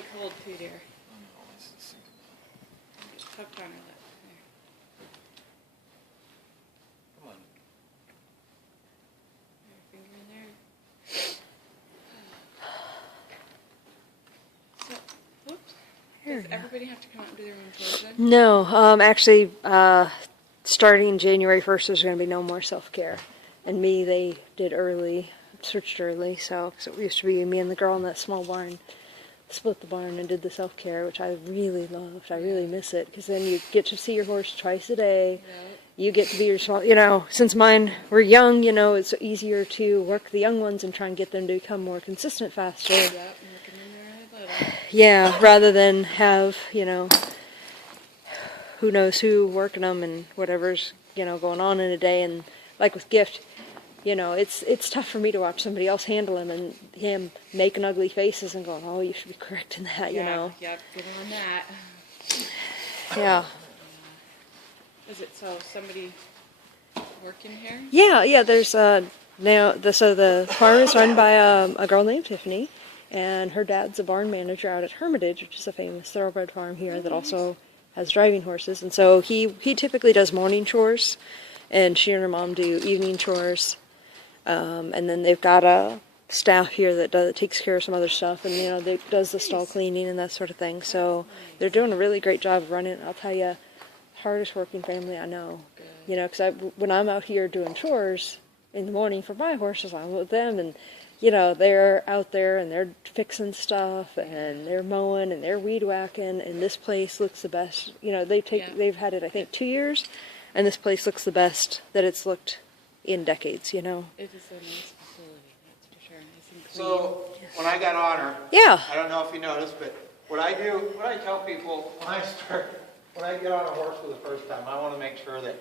really cold too, dear. Just tucked on her lip. There. Come on. Put your finger in there. So, whoops. Does everybody have to come out and do their own chores then? No, actually, starting January 1st, there's going to be no more self-care. And me, they did early, switched early, so it used to be me and the girl in that small barn, split the barn and did the self-care, which I really loved. I really miss it, because then you get to see your horse twice a day. Yeah. You get to be responsible, since mine were young, it's easier to work the young ones and try and get them to become more consistent faster. Yep, working in there little. Yeah, rather than have, who knows who working them and whatever's, going on in a day. And like with Gift, it's tough for me to watch somebody else handle him and him making ugly faces and going, oh, you should be correcting that, Yep, get on that. Yeah. Is it so somebody working here? Yeah, there's, so the farm is run by a girl named Tiffany, and her dad's a barn manager out at Hermitage, which is a famous thoroughbred farm here that also has driving horses. And so he typically does morning chores, and she and her mom do evening chores. And then they've got a staff here that takes care of some other stuff, and does the stall cleaning and that sort of thing. So they're doing a really great job of running it. I'll tell you, hardest working family I know. Because when I'm out here doing chores in the morning for my horses, I'm with them, and they're out there and they're fixing stuff and they're mowing and they're weed whacking, and this place looks the best. They've had it, I think, 2 years, and this place looks the best that it's looked in decades. It is a nice facility, that's for sure. Nice and clean. So, when I got on her, Yeah. I don't know if you noticed, but what I tell people when I get on a horse for the first time, I want to make sure that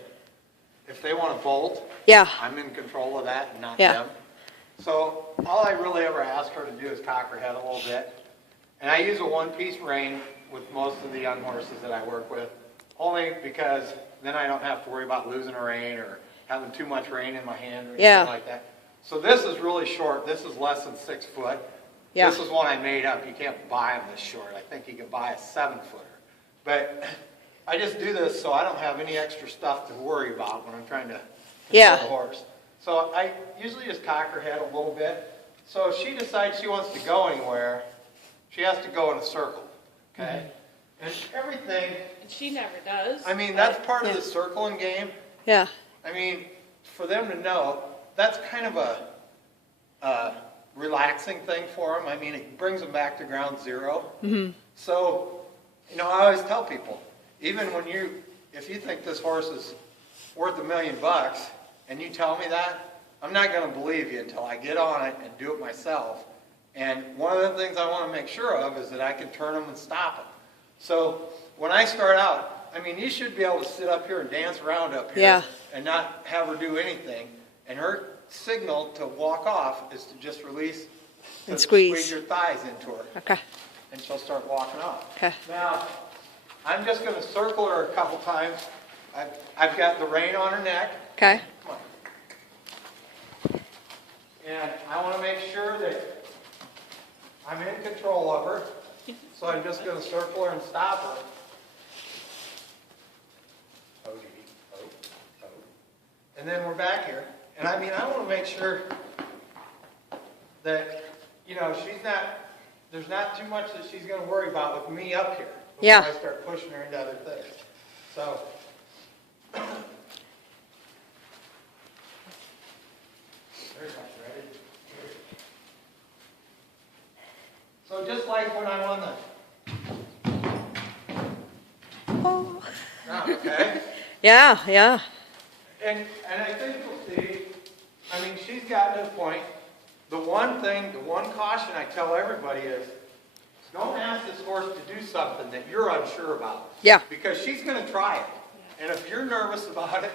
if they want to bolt, Yeah. I'm in control of that and not Yeah. them. So all I really ever ask her to do is cock her head a little bit. And I use a one-piece rein with most of the young horses that I work with, only because then I don't have to worry about losing a rein or having too much rein in my hand or anything like that. So this is really short. This is less than 6 foot. Yeah. This is one I made up. You can't buy them this short. I think you can buy a 7-footer. But I just do this so I don't have any extra stuff to worry about when I'm trying to control the horse. So I usually just cock her head a little bit. So if she decides she wants to go anywhere, she has to go in a circle, okay? And everything, And she never does. I mean, that's part of the circling game. Yeah. I mean, for them to know, that's kind of a relaxing thing for them. I mean, it brings them back to ground zero. Mm-hmm. So, I always tell people, even if you think this horse is worth $1 million, and you tell me that, I'm not going to believe you until I get on it and do it myself. And one of the things I want to make sure of is that I can turn them and stop them. So when I start out, I mean, you should be able to sit up here and dance around up here and not have her do anything. And her signal to walk off is to just release And squeeze your thighs into her. Okay. And she'll start walking off. Okay. Now, I'm just going to circle her a couple times. I've got the rein on her neck. Okay. Come on. And I want to make sure that I'm in control of her. So I'm just going to circle her and stop her. And then we're back here. And I mean, I want to make sure that, there's not too much that she's going to worry about with me up here. Before I start pushing her into other things. So. So just like when I'm on the okay? Yeah. And I think you'll see, I mean, she's gotten to the point, the one caution I tell everybody is, don't ask this horse to do something that you're unsure about. Yeah. Because she's going to try it. And if you're nervous about it,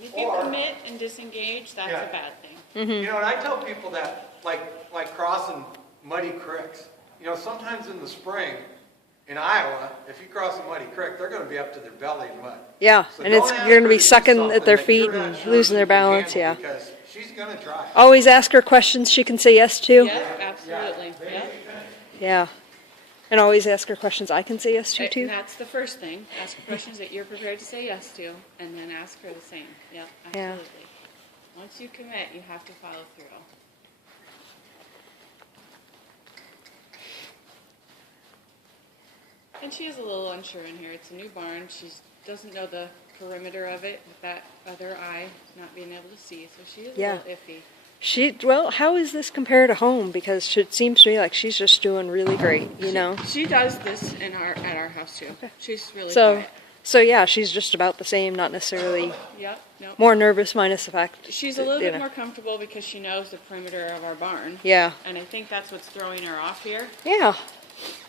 If you commit and disengage, that's a bad thing. And I tell people that, like crossing muddy creeks. Sometimes in the spring, in Iowa, if you cross a muddy creek, they're going to be up to their belly in mud. Yeah, So and don't ask you're going to her be do sucking something at their that feet you're not and sure losing she their can balance. handle, Yeah. Because she's going to try it. Always ask her questions she can say yes to. Yep, absolutely. Yep. Yeah. And always ask her questions I can say yes to, And too. that's the first thing. Ask her questions that you're prepared to say yes to, and then ask her the same. Yep, Yeah. absolutely. Once you commit, you have to follow through. And she is a little unsure in here. It's a new barn. She doesn't know the perimeter of it with that other eye not being able to see, so she is a Yeah. little iffy. Well, how is this compared to home? Because it seems to me like she's just doing really great, you know? She does this at our house too. She's really So, quiet. so yeah, she's just about the same, not necessarily Yep, no. more nervous minus the fact. She's a little you bit know. more comfortable because she knows the perimeter of our barn. Yeah. And I think that's what's throwing her off here. Yeah.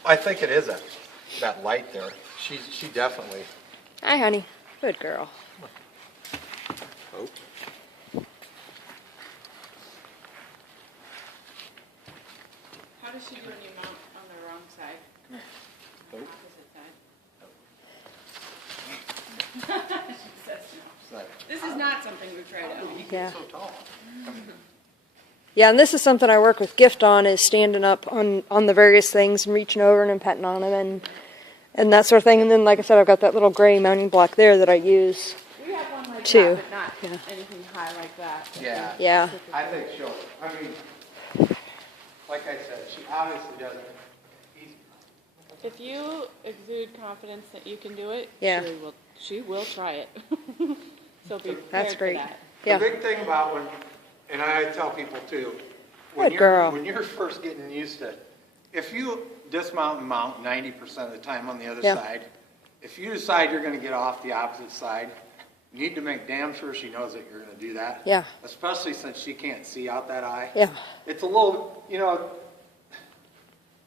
I think it is that light there. She definitely. Hi, honey. Good girl. Oh. How does she do when you mount on the wrong side? Oh. Opposite side. She says no. This is not something we've tried out. Yeah. So tall. Yeah, and this is something I work with Gift on, is standing up on the various things and reaching over and petting on them and that sort of thing. And then, like I said, I've got that little gray mounting block there that I use. We have one like Two. that, but not Yeah. anything high like that. Yeah. Yeah. I think she'll. I mean, like I said, she obviously doesn't. If you exude confidence that you can do it, Yeah. she will try it. So be prepared That's great. for that. Yeah. The big thing about and I tell people too, Good girl. when you're first getting used to, if you dismount and mount 90% of the time on the other Yeah. side, if you decide you're going to get off the opposite side, you need to make damn sure she knows that you're going to do that. Yeah. Especially since she can't see out that eye. Yeah. It's a little, We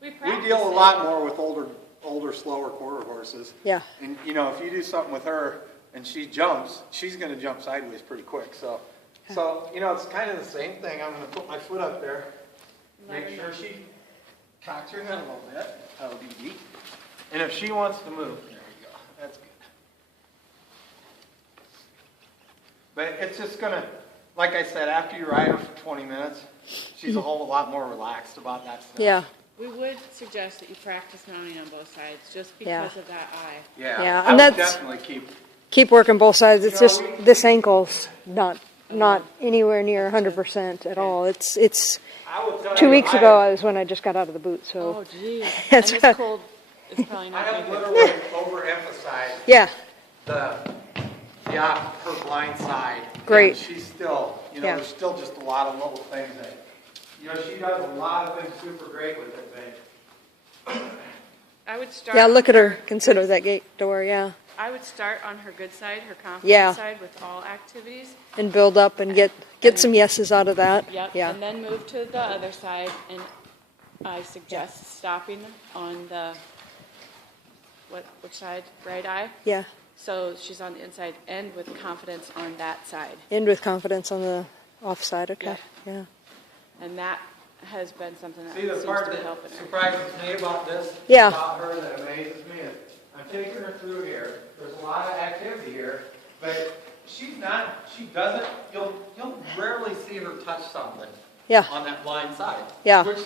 we practice deal a it. lot more with older, slower quarter horses. Yeah. And, if you do something with her and she jumps, she's going to jump sideways pretty quick. So, it's kind of the same thing. I'm going to put my foot up there, make sure she cocks her head a little bit, LDD. And if she wants to move, there we go. That's good. But it's just going to, like I said, after you ride her for 20 minutes, she's a whole lot more relaxed about that stuff. Yeah. We would suggest that you practice mounting on both sides just Yeah. because of that eye. Yeah, Yeah, I and would that's- definitely Keep working both sides. It's You know, just this ankle's not anywhere near 100% at all. It's I will tell 2 you, weeks ago I was when I just got out of the boot. So Oh, geez. And That's this right. cold is probably I not have going to literally overemphasized yeah, her blind side. Great. And she's still, Yeah. there's still just a lot of little things that, she does a lot of things super great with it, but I would start. yeah. on Look at her. Consider that gate door. Yeah, I would start on her good side, her confident Yeah. side with all activities. and build up and get some yeses out of that. Yep. Yeah. And then move to the other side, and I suggest stopping on the, which side? Right eye? Yeah. So she's on the inside, and with confidence on that side. End with confidence on the off side. Okay. Yeah. And that has been something that see, the seems part to be that helping her. surprises me about this, Yeah. about her that amazes me is, I'm taking her through here, there's a lot of activity here, but she doesn't, you'll rarely see her touch something. Yeah. On that blind side. Yeah. Which,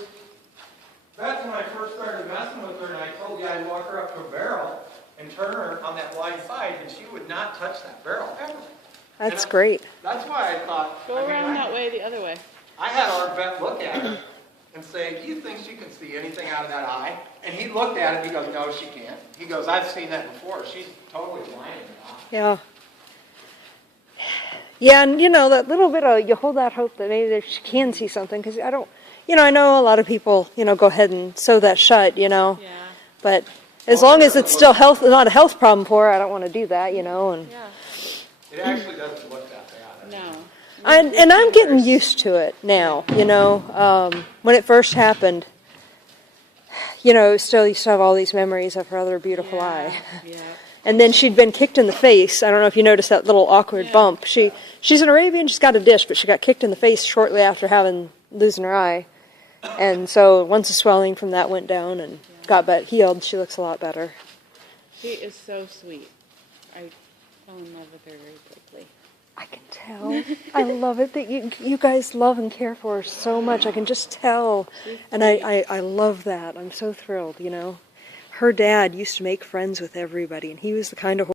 that's when I first started messing with her, and I told you I'd walk her up to a barrel and turn her on that blind side, and she would not touch that barrel ever. That's And great. That's why I thought. Go around that way, the other way. I had our vet look at her and say, do you think she can see anything out of that eye? And he looked at it, he goes, no, she can't. He goes, I've seen that before. She's totally blind now. Yeah. Yeah, and that little bit of, you hold that hope that maybe she can see something, because I don't, I know a lot of people, go ahead and sew that shut, Yeah. but as long as it's still not a health problem for her, I don't want to do that, and Yeah. It actually doesn't look that bad. No. and I'm getting used to it now, when it first happened, still used to have all these memories of her other beautiful eye. Yeah. And then she'd been kicked in the face. I don't know if you noticed that little awkward Yeah. bump. She's an Arabian, she's got a dish, but she got kicked in the face shortly after losing her eye. And so once the swelling from that went down and got healed, she looks a lot better. She is so sweet. I fell in love with her very quickly. I can tell. I love it that you guys love and care for her so much. I can just tell. And I love that. I'm so thrilled, her dad used to make friends with everybody, and he was the kind of